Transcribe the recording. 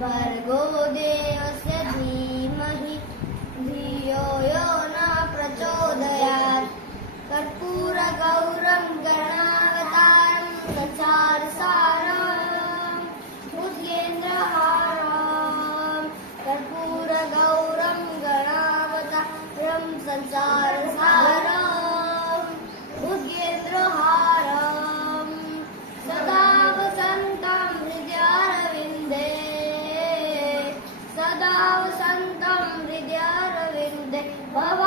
भर्गो देवस्य धीमहि धियो यो न प्रचोदयात् कर्पूरगौरं गणावतारं संसारसारं भुजगेन्द्रहारं कर्पूरगौरं गणावतारं संसारसारं भुजगेन्द्रहारं सदा वसन्तं हृदयारविन्दे सदा वसन्तं हृदयारविन्दे भव